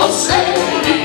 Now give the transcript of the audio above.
você.